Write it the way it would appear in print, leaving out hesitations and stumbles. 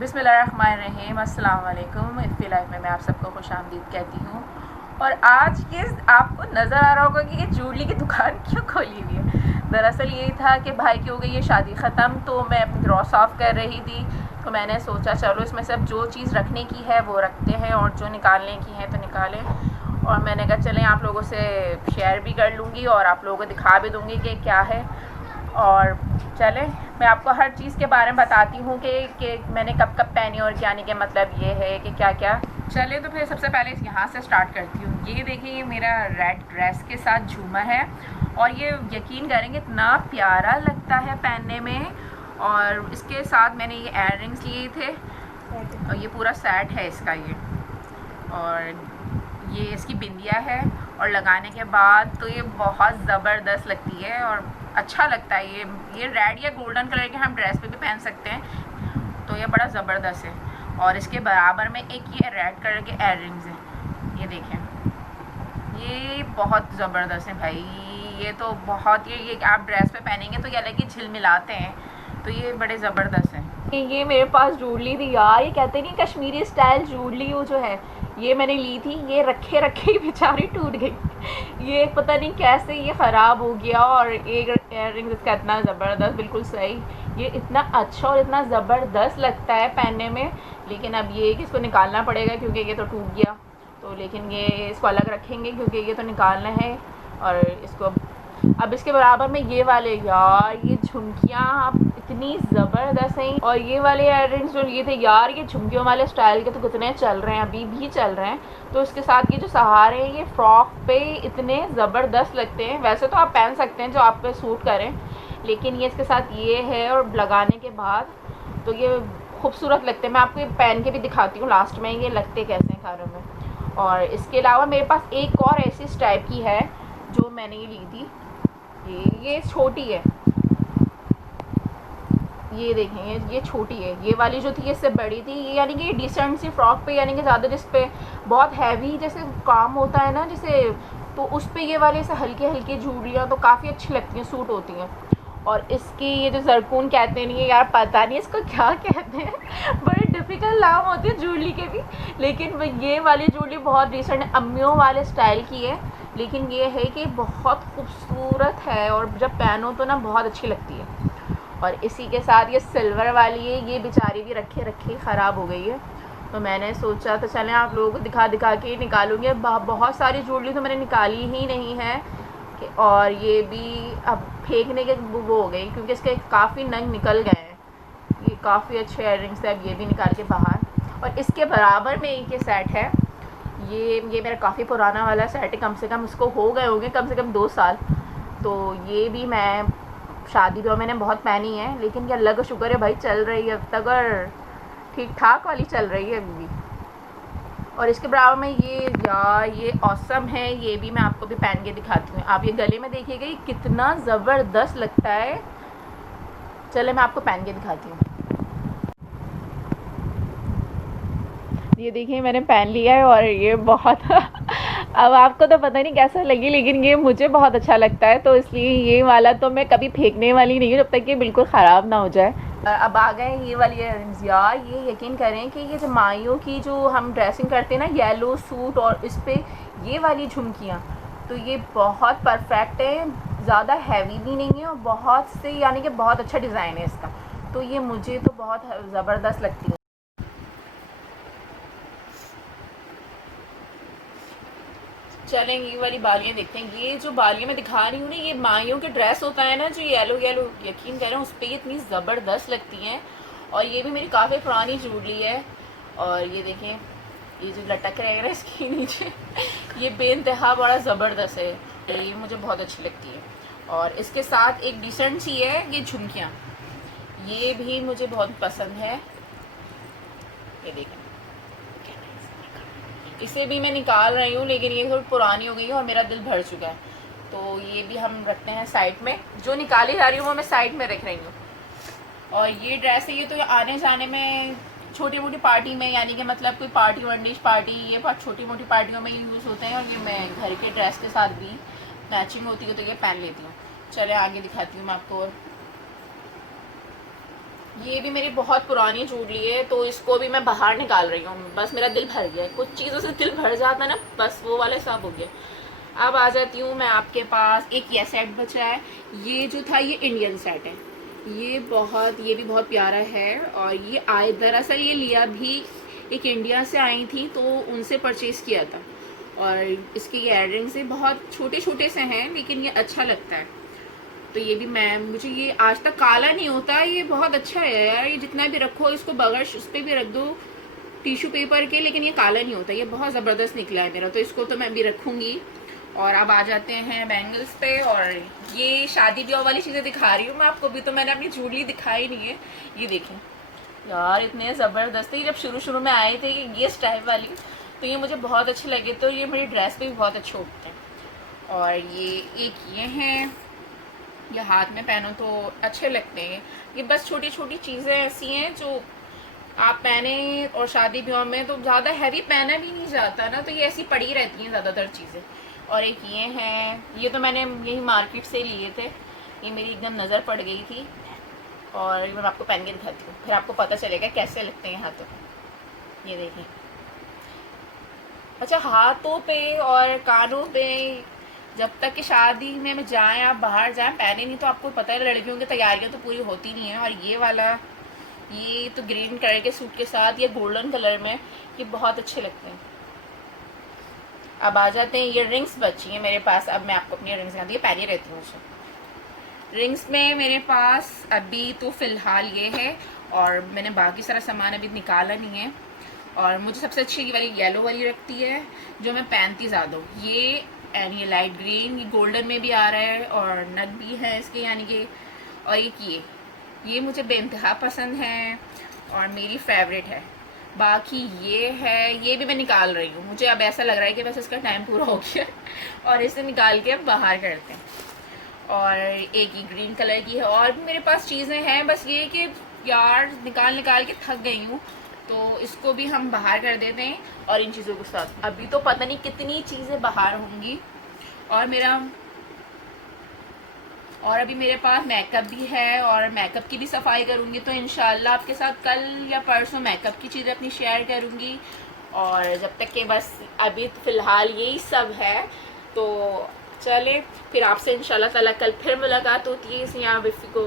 बिस्मिल्लाहिर्रहमानिर्रहीम, अस्सलाम वालेकुम। इफ़ी लाइफ में मैं आप सबको खुशामदीद कहती हूँ। और आज ये आपको नज़र आ रहा होगा कि ये जूलरी की दुकान क्यों खोली हुई है। दरअसल यही था कि भाई की हो गई है शादी ख़त्म, तो मैं अपनी ड्रॉ साफ़ कर रही थी। तो मैंने सोचा चलो इसमें से अब जो चीज़ रखने की है वो रखते हैं और जो निकालने की है तो निकालें। और मैंने कहा चलें आप लोगों से शेयर भी कर लूँगी और आप लोगों को दिखा भी दूँगी कि क्या है। और चलें मैं आपको हर चीज़ के बारे में बताती हूँ कि मैंने कब कब पहनी और क्या नहीं, के मतलब ये है कि क्या क्या। चलिए तो फिर सबसे पहले यहाँ से स्टार्ट करती हूँ। ये देखिए, ये मेरा रेड ड्रेस के साथ झूमर है और ये यकीन करेंगे इतना प्यारा लगता है पहनने में। और इसके साथ मैंने ये इयररिंग्स लिए थे और ये पूरा सेट है इसका ये। और ये इसकी बिंदिया है और लगाने के बाद तो ये बहुत ज़बरदस्त लगती है और अच्छा लगता है। ये रेड या गोल्डन कलर के हम ड्रेस पे भी पहन सकते हैं, तो ये बड़ा ज़बरदस्त है। और इसके बराबर में एक ये रेड कलर के इयररिंग्स हैं, ये देखें, ये बहुत ज़बरदस्त है भाई। ये तो बहुत ये आप ड्रेस पे पहनेंगे तो ये अलग ही झिलमिलाते हैं, तो ये बड़े ज़बरदस्त हैं। ये मेरे पास जूलरी थी यार, ये कहते नहीं कश्मीरी स्टाइल जूलरी वो जो है, ये मैंने ली थी। ये रखे रखे ही बेचारी टूट गई। ये पता नहीं कैसे ये ख़राब हो गया। और एक इयररिंग्स इसका इतना ज़बरदस्त, बिल्कुल सही, ये इतना अच्छा और इतना ज़बरदस्त लगता है पहनने में। लेकिन अब ये कि इसको निकालना पड़ेगा क्योंकि ये तो टूट गया। तो लेकिन ये इसको अलग रखेंगे क्योंकि ये तो निकालना है। और इसको अब इसके बराबर में ये वाले, यार ये झुमकियाँ इतनी ज़बरदस्त हैं। और ये वाले इयररिंग्स जो लिए थे यार, ये झुमकियों वाले स्टाइल के तो कितने चल रहे हैं, अभी भी चल रहे हैं। तो इसके साथ ये जो सहारे हैं ये फ्रॉक पे इतने ज़बरदस्त लगते हैं। वैसे तो आप पहन सकते हैं जो आप पे सूट करें, लेकिन ये इसके साथ ये है और लगाने के बाद तो ये खूबसूरत लगते हैं। मैं आपको ये पहन के भी दिखाती हूँ लास्ट में ये लगते कैसे हैं कारों में। और इसके अलावा मेरे पास एक और ऐसी इस टाइप की है जो मैंने ये ली थी। ये छोटी है, ये देखें, ये छोटी है। ये वाली जो थी ये इससे बड़ी थी। ये यानी कि ये डिसेंट सी फ्रॉक पे, यानी कि ज़्यादा जिस पे बहुत हैवी जैसे काम होता है ना जैसे, तो उस पे ये वाले ऐसे हल्के हल्के जूड़ियाँ तो काफ़ी अच्छी लगती हैं, सूट होती हैं। और इसकी ये जो जरकून कहते हैं, नहीं यार पता नहीं इसको क्या कहते हैं, बड़े डिफ़िकल्ट नाम होते हैं जूलरी के भी। लेकिन ये वाली जूलरी बहुत रिसेंट अम्मियों वाले स्टाइल की है, लेकिन ये है कि बहुत खूबसूरत है और जब पहनो तो ना बहुत अच्छी लगती है। और इसी के साथ ये सिल्वर वाली है, ये बेचारी भी रखे रखे ख़राब हो गई है। तो मैंने सोचा तो चलें आप लोगों को दिखा दिखा के निकालूँगी। बहुत सारी जूलरी तो मैंने निकाली ही नहीं है और ये भी अब फेंकने के वो हो गई क्योंकि इसके काफ़ी नंग निकल गए हैं। ये काफ़ी अच्छे इयररिंग्स है, अब ये भी निकाल के बाहर। और इसके बराबर में एक ये सेट है, ये मेरा काफ़ी पुराना वाला सेट है, कम से कम इसको हो गए होंगे कम से कम 2 साल। तो ये भी मैं शादी पे मैंने बहुत पहनी है, लेकिन ये अल्लाह का शुक्र है भाई चल रही है अब तक और ठीक ठाक वाली चल रही है अभी भी। और इसके बराबर में ये यार ये ऑसम है, ये भी मैं आपको भी पहन के दिखाती हूँ। आप ये गले में देखिएगा ये कितना ज़बरदस्त लगता है। चले मैं आपको पहन के दिखाती हूँ। ये देखिए मैंने पहन लिया है और ये बहुत अब आपको तो पता नहीं कैसा लगी, लेकिन ये मुझे बहुत अच्छा लगता है, तो इसलिए ये वाला तो मैं कभी फेंकने वाली नहीं हूँ जब तक ये बिल्कुल ख़राब ना हो जाए। अब आ गए ये वाली इयररिंग्स। यार ये यकीन करें कि ये जो माइयों की जो हम ड्रेसिंग करते हैं ना येलो सूट, और इस पर ये वाली झुमकियाँ, तो ये बहुत परफेक्ट है, ज़्यादा हैवी भी नहीं है और बहुत से यानी कि बहुत अच्छा डिज़ाइन है इसका। तो ये मुझे तो बहुत ज़बरदस्त लगती है। चलेंगे ये वाली बालियाँ देखते हैं। ये जो बालियाँ मैं दिखा रही हूँ ना, ये माइयों के ड्रेस होता है ना जो येलो येलो, यकीन करें उस पर इतनी ज़बरदस्त लगती हैं। और ये भी मेरी काफ़ी पुरानी जूलरी है। और ये देखें ये जो लटक रहेगा ना इसके नीचे ये बेइंतहा बड़ा ज़बरदस्त है, ये मुझे बहुत अच्छी लगती है। और इसके साथ एक डिसेंट सी है ये झुमकियाँ, ये भी मुझे बहुत पसंद है। ये देखें, इसे भी मैं निकाल रही हूँ लेकिन ये थोड़ी पुरानी हो गई है और मेरा दिल भर चुका है, तो ये भी हम रखते हैं साइड में। जो निकाली जा रही हूँ वो मैं साइड में रख रही हूँ। और ये ड्रेस है, ये तो आने जाने में छोटी मोटी पार्टी में, यानी कि मतलब कोई पार्टी वनडिश पार्टी, ये बहुत छोटी मोटी पार्टियों में यूज़ होते हैं। और ये मैं घर के ड्रेस के साथ भी मैचिंग होती है तो ये पहन लेती हूँ। चले आगे दिखाती हूँ मैं आपको। और ये भी मेरी बहुत पुरानी जूलरी है, तो इसको भी मैं बाहर निकाल रही हूँ। बस मेरा दिल भर गया है, कुछ चीज़ों से दिल भर जाता है ना, बस वो वाले सब हो गया। अब आ जाती हूँ मैं आपके पास, एक ये सेट बचा है। ये जो था ये इंडियन सेट है, ये भी बहुत प्यारा है। और ये आए दरअसल ये लिया भी एक इंडिया से आई थी, तो उनसे परचेज़ किया था। और इसके ये इयररिंग्स से बहुत छोटे छोटे से हैं, लेकिन ये अच्छा लगता है। तो ये भी मुझे ये आज तक काला नहीं होता, ये बहुत अच्छा है यार। ये जितना भी रखो इसको, बगैर उस पर भी रख दो टिश्यू पेपर के, लेकिन ये काला नहीं होता। ये बहुत ज़बरदस्त निकला है मेरा, तो इसको तो मैं भी रखूँगी। और अब आ जाते हैं बैंगल्स पे। और ये शादी ब्याह वाली चीज़ें दिखा रही हूँ मैं आपको, भी तो मैंने अपनी जूलरी दिखाई नहीं है। ये देखें यार, इतने ज़बरदस्त है। जब शुरू शुरू में आए थे ये टाइप वाली, तो ये मुझे बहुत अच्छे लगे, तो ये मेरी ड्रेस पे भी बहुत अच्छे होते हैं। और ये हैं, ये हाथ में पहनो तो अच्छे लगते हैं। ये बस छोटी छोटी चीज़ें ऐसी हैं जो आप पहने, और शादी ब्याह में तो ज़्यादा हैवी पहना भी नहीं जाता ना, तो ये ऐसी पड़ी रहती हैं ज़्यादातर चीज़ें। और एक ये हैं, ये तो मैंने यही मार्केट से लिए थे, ये मेरी एकदम नज़र पड़ गई थी। और मैं आपको पहन के दिखाती हूँ, फिर आपको पता चलेगा कैसे लगते हैं हाथों पे। ये देखिए, अच्छा हाथों पे और कानों पे जब तक कि शादी में जाएं, आप बाहर जाएं, पहने नहीं तो आपको पता है लड़कियों की तैयारियां तो पूरी होती नहीं है। और ये वाला, ये तो ग्रीन कलर के सूट के साथ, ये गोल्डन कलर में, ये बहुत अच्छे लगते हैं। अब आ जाते हैं, ये रिंग्स बची हैं मेरे पास। अब मैं आपको अपनी रिंग्स दिखाती हूँ, पहनी रहती हूँ उसे। रिंग्स में मेरे पास अभी तो फ़िलहाल ये है, और मैंने बाकी सारा सामान अभी निकाला नहीं है। और मुझे सबसे अच्छी ये वाली येलो वाली लगती है, जो मैं पहनती ज़्यादा हूँ। ये लाइट ग्रीन, ये गोल्डन में भी आ रहा है, और नग भी है इसके, यानी कि। और ये मुझे बेइंतहा पसंद है और मेरी फेवरेट है। बाकी ये है, ये भी मैं निकाल रही हूँ। मुझे अब ऐसा लग रहा है कि बस इसका टाइम पूरा हो गया और इसे निकाल के अब बाहर करते हैं। और एक ही ग्रीन कलर की है, और भी मेरे पास चीज़ें हैं, बस ये कि यार निकाल निकाल के थक गई हूँ, तो इसको भी हम बाहर कर देते हैं। और इन चीज़ों के साथ अभी तो पता नहीं कितनी चीज़ें बाहर होंगी। और अभी मेरे पास मेकअप भी है, और मेकअप की भी सफाई करूँगी, तो इंशाल्लाह आपके साथ कल या परसों मेकअप की चीज़ें अपनी शेयर करूँगी। और जब तक कि बस अभी फ़िलहाल यही सब है, तो चले फिर आपसे इंशाल्लाह ताला कल फिर मुलाकात होती है इस यहाँ विफ़ी को